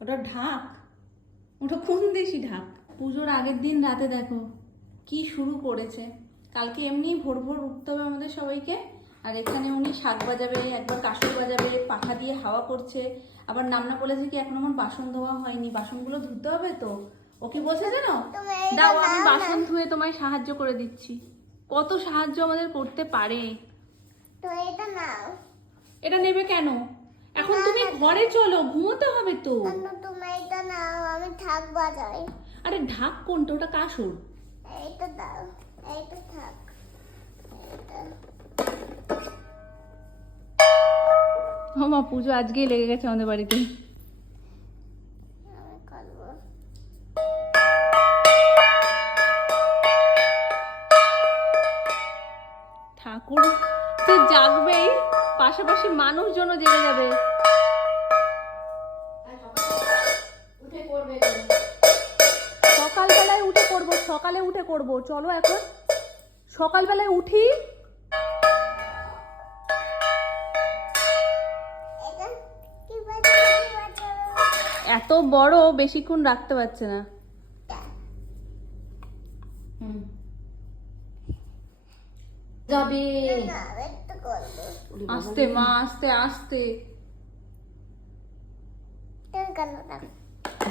ওটা ঢাক, ওটা কোন দেশি ঢাক? পুজোর আগের দিন রাতে দেখো কি শুরু করেছে। কালকে এমনি ভোর ভোর উঠতে হবে আমাদের সবাইকে, আর এখানে উনি শাক বাজাবে, একবার কাসর বাজাবে, পাখা দিয়ে হাওয়া করছে। আবার নামনা বলেছে কি এখন আমার বাসন ধোয়া হয়নি, বাসনগুলো ধুতে হবে। তো ও কি বলছে জানো, দাও আমি বাসন ধুয়ে তোমায় সাহায্য করে দিচ্ছি। কত সাহায্য আমাদের করতে পারে। তো এটা নাও। এটা নেবে কেন? এখন তুমি ঘরে চলো, ঘুমোতে হবে তো। তুমি এটা নাও, আমি ঢাক বাজাই। আরে ঢাক কোনটা? ওটা কাসর। এইটা দাও, এইটা থাক, এইটা। ও মা, পুজো আজকেই লেগে গেছে আমাদের বাড়িতে। আমি করবো। ঠাকুর তো জাগবেই, পাশাপাশি মানুষজনও জেগে যাবে। সকালবেলায় উঠে করবো, সকালে উঠে করবো। চলো এখন সকালবেলায় উঠি। এটা কি বাজাবো? এত বড় বেশিক্ষণ রাখতে পারছে না। যাবে না, একটু করবো। আস্তে মা, আস্তে আস্তে। তুমি কেন না?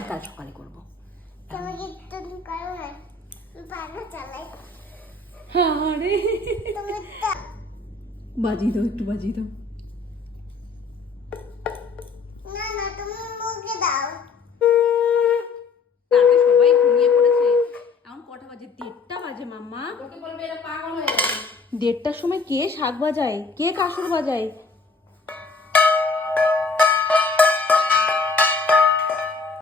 কাল সকালে করবো। তুমি কি তুমি করো না? পাখা চালাই। আরে তুমি তো বাজিয়ে দাও, একটু বাজিয়ে দাও। না না, তুমি মুখে দাও। রাতে সবাই ঘুমিয়ে পড়েছে। এখন কটা বাজে? 1:30 বাজে মাম্মা। ওকে বলবে এরা পাগল হয়ে গেছে। 1:30টার সময় কে শাক বাজায়, কে কাসর বাজায়?